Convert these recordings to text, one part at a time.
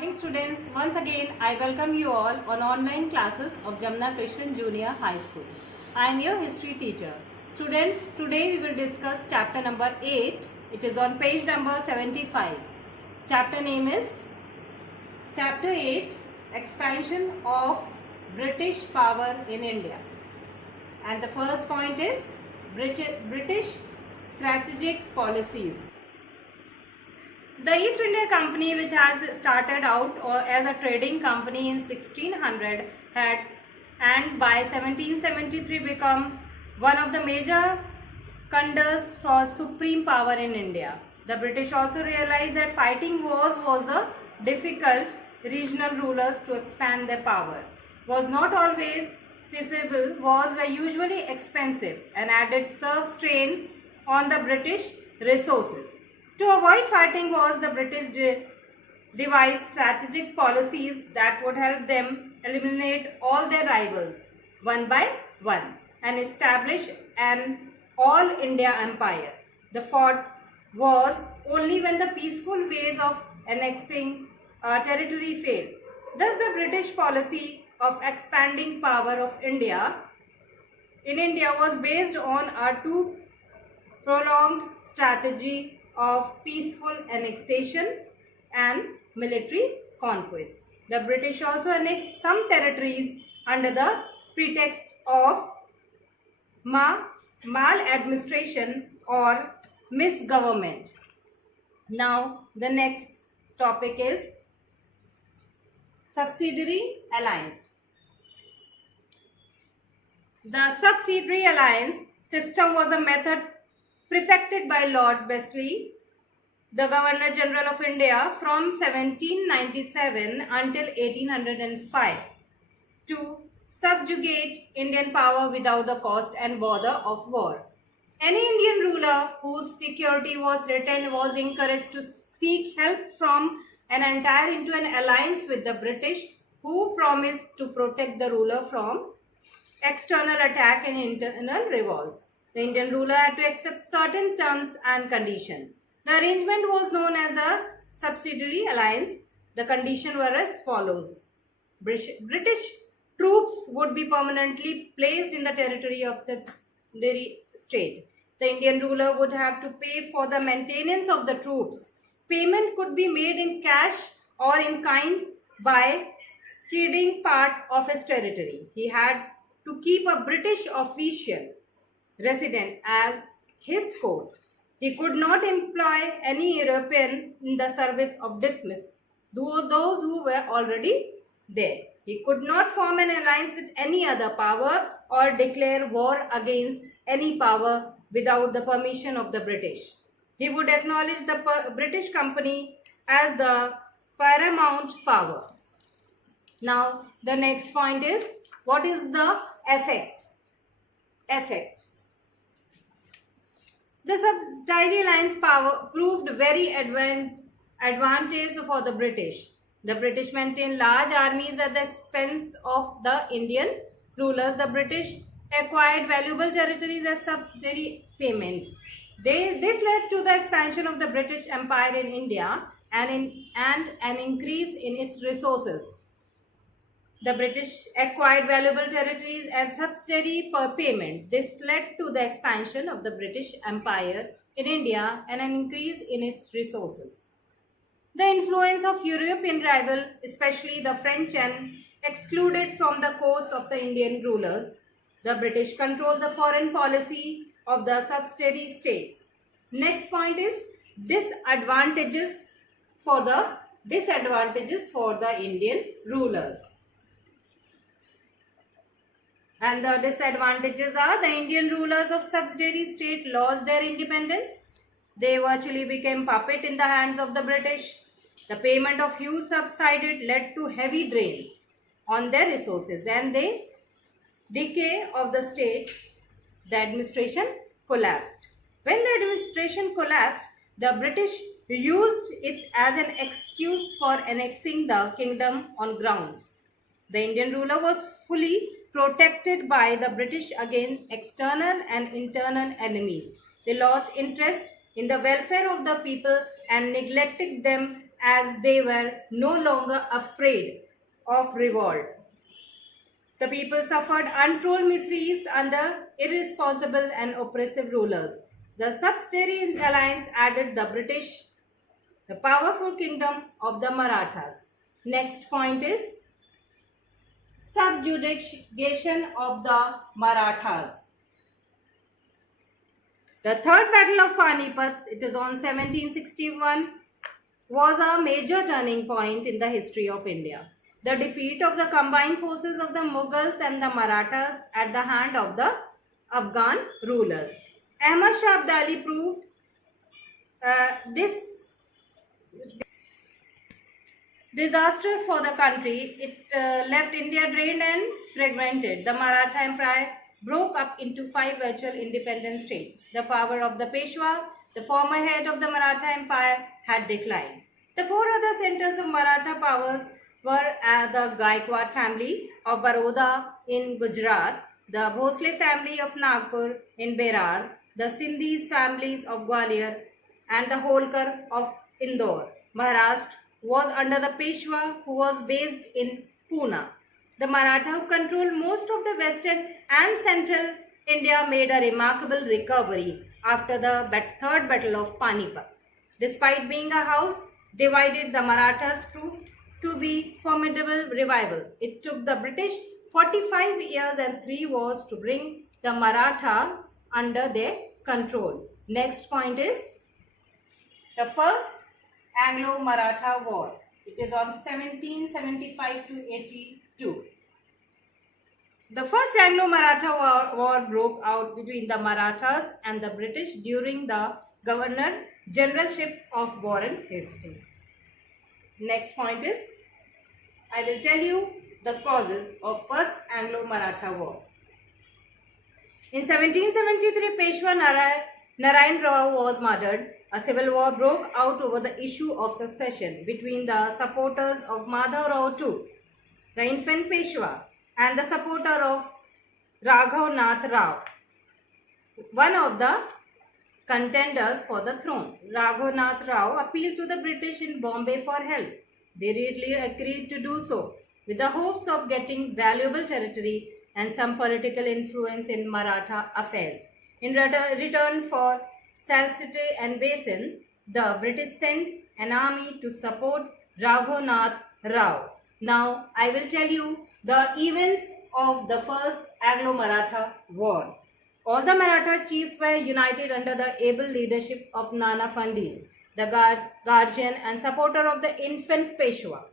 Morning students, once again I welcome you all on online classes of Jamna Christian Junior High School. I am your history teacher. Students, today we will discuss chapter number 8. It is on page number 75. Chapter name is Chapter 8, Expansion of British Power in India. And the first point is British Strategic Policies. The East India Company, which has started out as a trading company in 1600, had and by 1773 become one of the major contenders for supreme power in India. The British also realized that fighting wars was the difficult regional rulers to expand their power. Was not always feasible, wars were usually expensive and added serve strain on the British resources. To avoid fighting wars, the British devised strategic policies that would help them eliminate all their rivals one by one and establish an all India empire. The fought wars only when the peaceful ways of annexing territory failed. Thus, the British policy of expanding power of India in India was based on a two prolonged strategy of peaceful annexation and military conquest. The British also annexed some territories under the pretext of maladministration or misgovernment. Now, the next topic is subsidiary alliance. The subsidiary alliance system was a method perfected by Lord Wellesley, the Governor General of India, from 1797 until 1805 to subjugate Indian power without the cost and bother of war. Any Indian ruler whose security was threatened was encouraged to seek help from and enter into an alliance with the British, who promised to protect the ruler from external attack and internal revolts. The Indian ruler had to accept certain terms and conditions. The arrangement was known as the subsidiary alliance. The conditions were as follows. British troops would be permanently placed in the territory of subsidiary state. The Indian ruler would have to pay for the maintenance of the troops. Payment could be made in cash or in kind by ceding part of his territory. He had to keep a British official resident as his court. He could not employ any European in the service of dismiss those who were already there. He could not form an alliance with any other power or declare war against any power without the permission of the British. He would acknowledge the British company as the paramount power. Now, the next point is, what is the effect? The subsidiary alliance power proved very advantageous for the British. The British maintained large armies at the expense of the Indian rulers. The British acquired valuable territories as subsidiary payment. This led to the expansion of the British Empire in India and an increase in its resources. The British acquired valuable territories and subsidiary payment. This led to the expansion of the British Empire in India and an increase in its resources. The influence of European rival, especially the French, and excluded from the courts of the Indian rulers. The British controlled the foreign policy of the subsidiary states. Next point is disadvantages for the Indian rulers. And the disadvantages are: the Indian rulers of subsidiary state lost their independence. They virtually became puppet in the hands of the British. The payment of huge subsided led to heavy drain on their resources, and the decay of the state. The administration collapsed. When the administration collapsed, the British used it as an excuse for annexing the kingdom on grounds. The Indian ruler was fully protected by the British against external and internal enemies. They lost interest in the welfare of the people and neglected them as they were no longer afraid of revolt. The people suffered untold miseries under irresponsible and oppressive rulers. The Subterranean alliance added the British, the powerful kingdom of the Marathas. Next point is subjugation of the Marathas. The Third Battle of Panipat, it is on 1761, was a major turning point in the history of India. The defeat of the combined forces of the Mughals and the Marathas at the hand of the Afghan rulers. Ahmad Shah Abdali proved this disastrous for the country. It left India drained and fragmented. The Maratha Empire broke up into 5 virtual independent states. The power of the Peshwa, the former head of the Maratha Empire, had declined. The 4 other centers of Maratha powers were the Gaikwad family of Baroda in Gujarat, the Bhosle family of Nagpur in Berar, the Sindhis families of Gwalior, and the Holkar of Indore. Maharashtra was under the Peshwa, who was based in Pune. The Maratha, who controlled most of the western and central India, made a remarkable recovery after the Third Battle of Panipat. Despite being a house divided, the Marathas proved to be formidable revival. It took the British 45 years and 3 wars to bring the Marathas under their control. Next point is the First Anglo-Maratha War. It is on 1775 to 82. The First Anglo-Maratha War broke out between the Marathas and the British during the Governor Generalship of Warren Hastings. Next point is, I will tell you the causes of First Anglo-Maratha War. In 1773, Peshwa Narayan Rao was murdered. A civil war broke out over the issue of succession between the supporters of Madhav Rao II, the infant Peshwa, and the supporter of Raghav Nath Rao, one of the contenders for the throne. Raghav Nath Rao appealed to the British in Bombay for help. They readily agreed to do so, with the hopes of getting valuable territory and some political influence in Maratha affairs. In return for Salsette and Basin, the British sent an army to support Raghunath Rao. Now, I will tell you the events of the First Anglo-Maratha War. All the Maratha chiefs were united under the able leadership of Nana Fandis, the guardian and supporter of the infant Peshwa.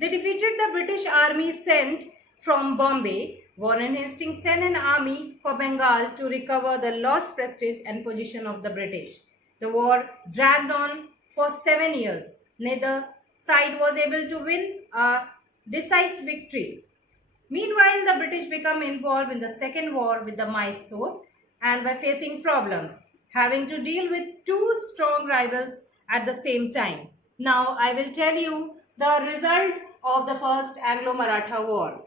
They defeated the British army sent from Bombay. Warren Hastings sent an army for Bengal to recover the lost prestige and position of the British. The war dragged on for 7 years. Neither side was able to win a decisive victory. Meanwhile, the British became involved in the Second War with the Mysore and were facing problems, having to deal with 2 strong rivals at the same time. Now, I will tell you the result of the First Anglo-Maratha War.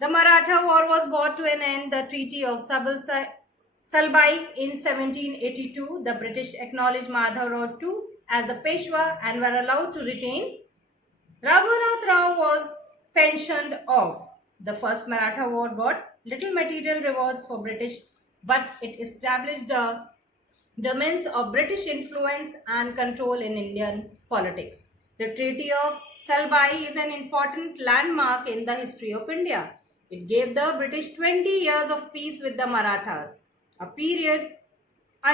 The Maratha War was brought to an end. The Treaty of Salbai in 1782. The British acknowledged Madhav Rao II as the Peshwa and were allowed to retain. Raghunath Rao was pensioned off. The First Maratha War brought little material rewards for British, but it established the domains of British influence and control in Indian politics. The Treaty of Salbai is an important landmark in the history of India. It gave the British 20 years of peace with the Marathas, a period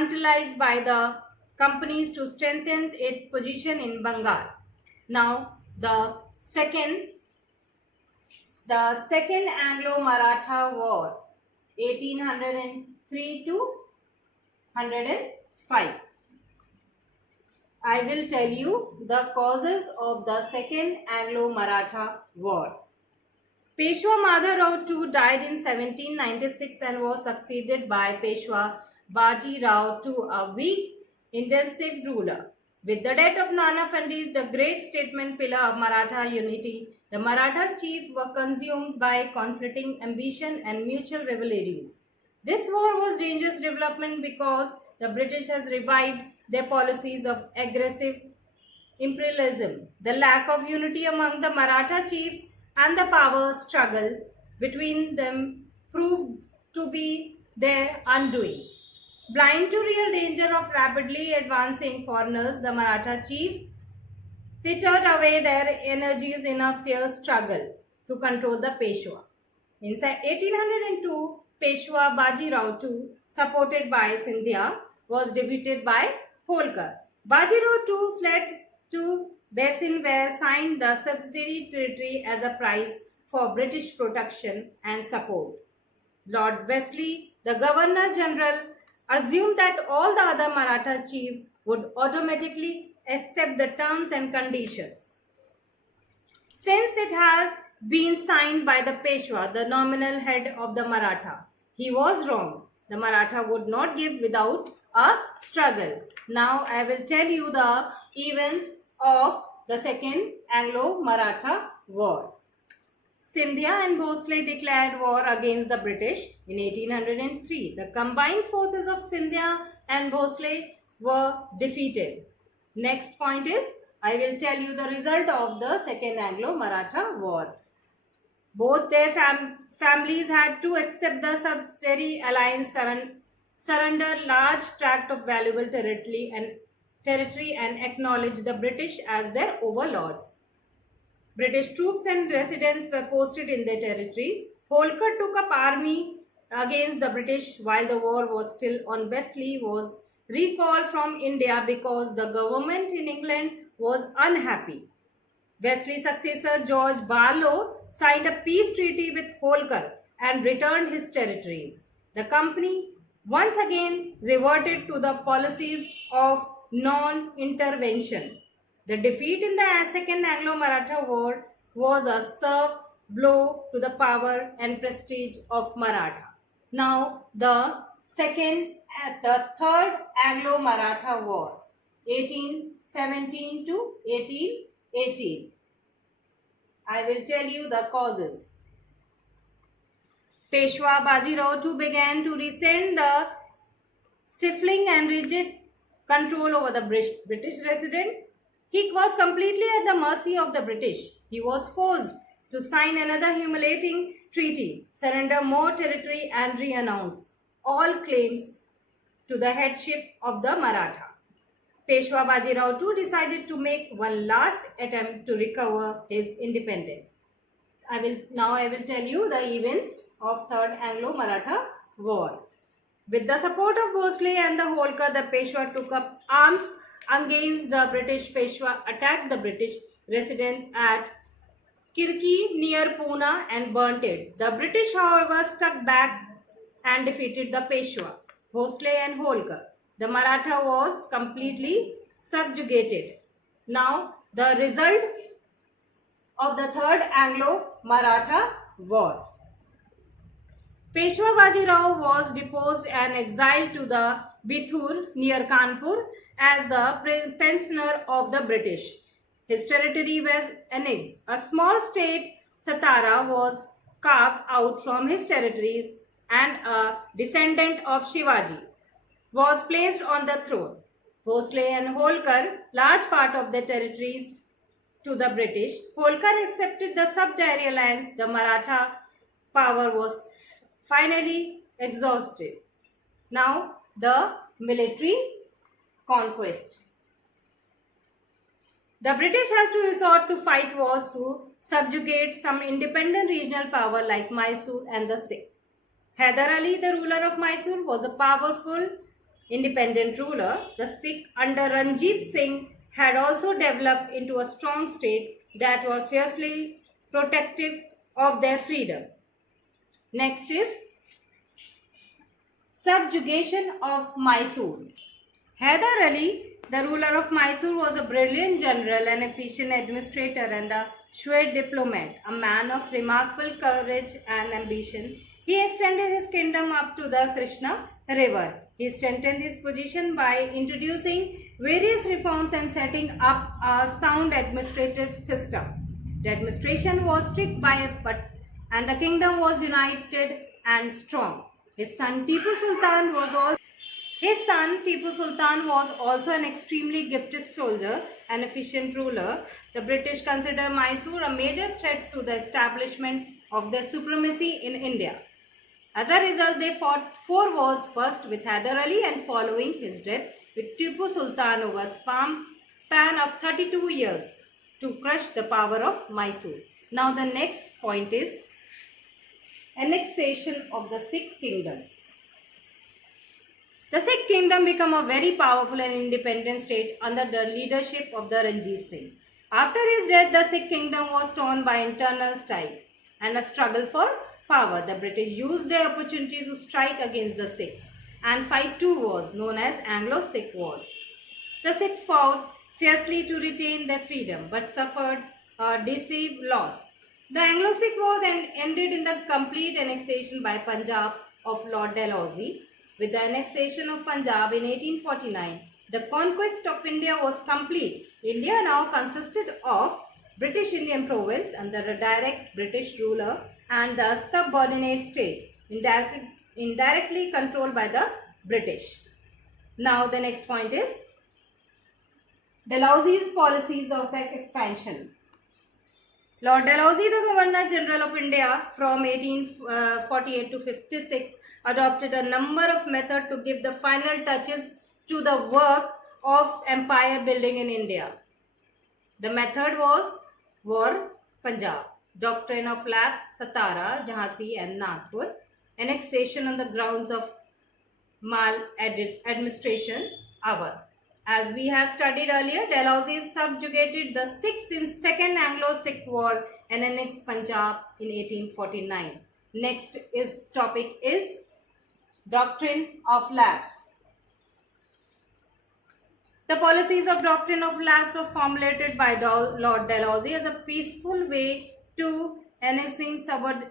utilized by the companies to strengthen its position in Bengal. Now, the second Anglo-Maratha War, 1803 to 105. I will tell you the causes of the Second Anglo-Maratha War. Peshwa Madhav Rao II died in 1796 and was succeeded by Peshwa Baji Rao II, a weak, intensive ruler. With the death of Nana Fandis, the great statesman pillar of Maratha unity, the Maratha chiefs were consumed by conflicting ambition and mutual rivalries. This war was dangerous development because the British has revived their policies of aggressive imperialism. The lack of unity among the Maratha chiefs and the power struggle between them proved to be their undoing. Blind to real danger of rapidly advancing foreigners, the Maratha chief frittered away their energies in a fierce struggle to control the Peshwa. In 1802, Peshwa Baji Rao II, supported by Scindia, was defeated by Holkar. Baji Rao II fled to Basin where signed the subsidiary territory as a price for British protection and support. Lord Wesley, the Governor General, assumed that all the other Maratha chiefs would automatically accept the terms and conditions. Since it had been signed by the Peshwa, the nominal head of the Maratha, he was wrong. The Maratha would not give without a struggle. Now I will tell you the events of the Second Anglo-Maratha War. Scindia and Bhosle declared war against the British in 1803. The combined forces of Scindia and Bhosle were defeated. Next point is, I will tell you the result of the Second Anglo-Maratha War. Both their families had to accept the subsidiary alliance, surrender large tract of valuable territory and acknowledge the British as their overlords. British troops and residents were posted in their territories. Holkar took up army against the British while the war was still on. Wesley was recalled from India because the government in England was unhappy. Wesley's successor George Barlow signed a peace treaty with Holkar and returned his territories. The company once again reverted to the policies of non-intervention. The defeat in the Second Anglo-Maratha War was a severe blow to the power and prestige of Maratha. Now, the third Anglo-Maratha War, 1817 to 1818. I will tell you the causes. Peshwa Baji Rao II began to resent the stifling and rigid control over the British resident. He was completely at the mercy of the British. He was forced to sign another humiliating treaty, surrender more territory and renounce all claims to the headship of the Maratha. Peshwa Baji Rao II decided to make one last attempt to recover his independence. I will tell you the events of Third Anglo-Maratha War. With the support of Bhosle and the Holkar, the Peshwa took up arms against the British. Peshwa attacked the British resident at Kirki near Pune and burnt it. The British, however, stuck back and defeated the Peshwa, Bhosle and Holkar. The Maratha was completely subjugated. Now, the result of the Third Anglo-Maratha War. Peshwa Baji Rao was deposed and exiled to the Bithur near Kanpur as the pensioner of the British. His territory was annexed. A small state, Satara, was carved out from his territories and a descendant of Shivaji was placed on the throne. Bhosle and Holkar, large part of their territories to the British. Holkar accepted the subsidiary alliance. The Maratha power was finally exhausted. Now, the military conquest. The British had to resort to fight wars to subjugate some independent regional power like Mysore and the Sikh. Hyder Ali, the ruler of Mysore, was a powerful independent ruler. The Sikh under Ranjit Singh had also developed into a strong state that was fiercely protective of their freedom. Next is subjugation of Mysore. Hyder Ali, the ruler of Mysore, was a brilliant general, an efficient administrator and a shrewd diplomat, a man of remarkable courage and ambition. He extended his kingdom up to the Krishna River. He strengthened his position by introducing various reforms and setting up a sound administrative system. The administration was strict and the kingdom was united and strong. His son Tipu Sultan was also His son Tipu Sultan was also an extremely gifted soldier and efficient ruler. The British considered Mysore a major threat to the establishment of their supremacy in India. As a result, they fought 4 wars, first with Hyder Ali and following his death with Tipu Sultan over a span of 32 years to crush the power of Mysore. Now the next point is annexation of the Sikh kingdom. The Sikh kingdom became a very powerful and independent state under the leadership of the Ranjit Singh. After his death, the Sikh kingdom was torn by internal strife and a struggle for power. The British used their opportunity to strike against the Sikhs and fight 2 wars known as Anglo-Sikh Wars. The Sikhs fought fiercely to retain their freedom but suffered a decisive loss. The Anglo-Sikh War then ended in the complete annexation by Punjab of Lord Dalhousie. With the annexation of Punjab in 1849, the conquest of India was complete. India now consisted of British Indian province under a direct British ruler and the subordinate state indirectly controlled by the British. Now the next point is Dalhousie's policies of expansion. Lord Dalhousie, the Governor General of India from 1848 to 56, adopted a number of methods to give the final touches to the work of empire building in India. The method was War Punjab, Doctrine of Lapse, Satara, Jhansi and Nagpur, annexation on the grounds of maladministration, Awadh. As we have studied earlier, Dalhousie subjugated the Sikhs in Second Anglo-Sikh War and annexed Punjab in 1849. Next topic is Doctrine of Lapse. The policies of Doctrine of Lapse were formulated by Lord Dalhousie as a peaceful way to annexing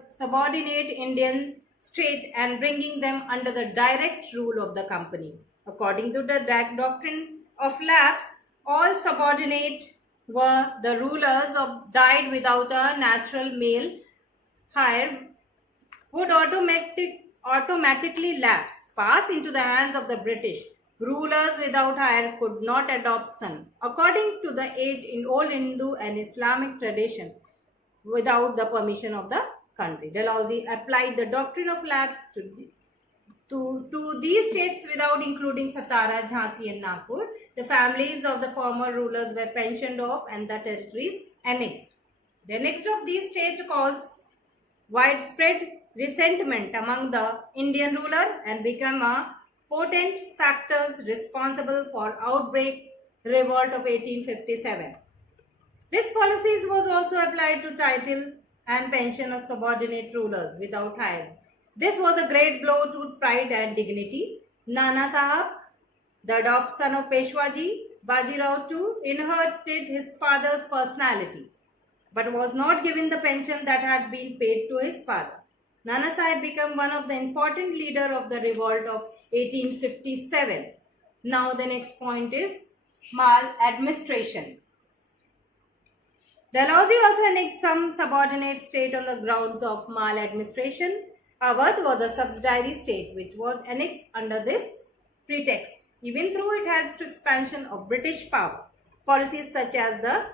subordinate Indian state and bringing them under the direct rule of the company. According to the Doctrine of Lapse, all subordinate were the rulers died without a natural male heir would automatically lapse, pass into the hands of the British. Rulers without heir could not adopt son. According to the age in old Hindu and Islamic tradition, without the permission of the country. Dalhousie applied the Doctrine of Lapse to these states without including Satara, Jhansi and Nagpur. The families of the former rulers were pensioned off and the territories annexed. The next of these states caused widespread resentment among the Indian ruler and became a potent factors responsible for outbreak revolt of 1857. This policies was also applied to title and pension of subordinate rulers without heirs. This was a great blow to pride and dignity. Nana Sahab, the adopted son of Peshwaji, Bajirao too, inherited his father's personality, but was not given the pension that had been paid to his father. Nana Sahib became one of the important leaders of the revolt of 1857. Now the next point is maladministration. Dalhousie also annexed some subordinate state on the grounds of maladministration. Awadh was a subsidiary state which was annexed under this pretext, even though it helps to expansion of British power. Policies such as the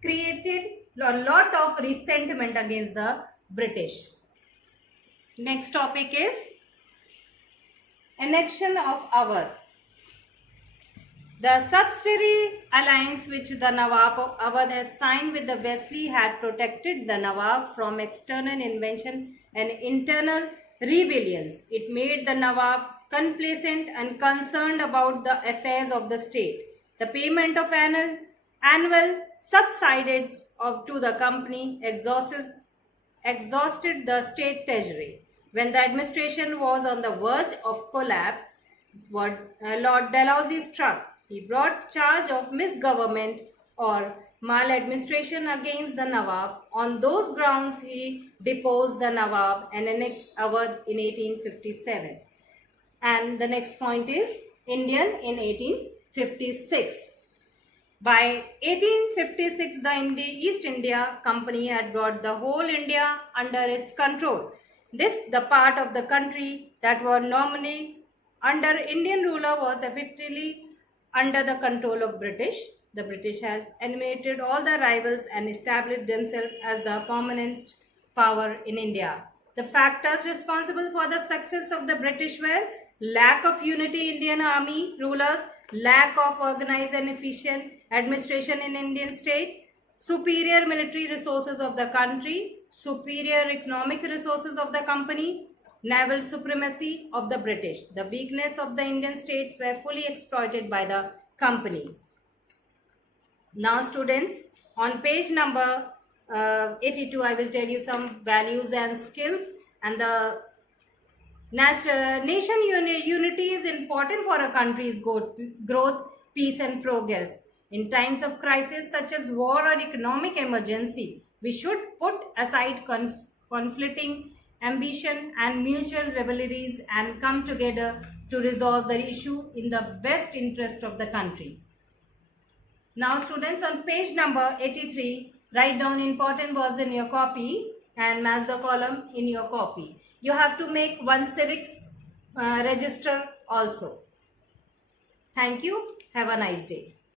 created a lot of resentment against the British. Next topic is annexion of Awadh. The subsidiary alliance which the Nawab of Awadh has signed with the Wesley had protected the Nawab from external invasion and internal rebellions. It made the Nawab complacent and concerned about the affairs of the state. The payment of annual subsidies to the company exhausted the state treasury. When the administration was on the verge of collapse, Lord Dalhousie struck. He brought charge of misgovernment or maladministration against the Nawab. On those grounds, he deposed the Nawab and annexed Awadh in 1857. And the next point is Indian in 1856. By 1856, the East India Company had got the whole India under its control. The part of the country that were normally under Indian ruler was effectively under the control of British. The British has eliminated all the rivals and established themselves as the permanent power in India. The factors responsible for the success of the British were lack of unity in Indian army rulers, lack of organized and efficient administration in Indian state, superior military resources of the country, superior economic resources of the company, naval supremacy of the British. The weakness of the Indian states were fully exploited by the company. Now students, on page number 82, I will tell you some values and skills. And the nation unity is important for a country's growth, peace and progress. In times of crisis such as war or economic emergency, we should put aside conflicting ambition and mutual rivalries and come together to resolve the issue in the best interest of the country. Now students, on page number 83, write down important words in your copy and match the column in your copy. You have to make one civics register also. Thank you. Have a nice day.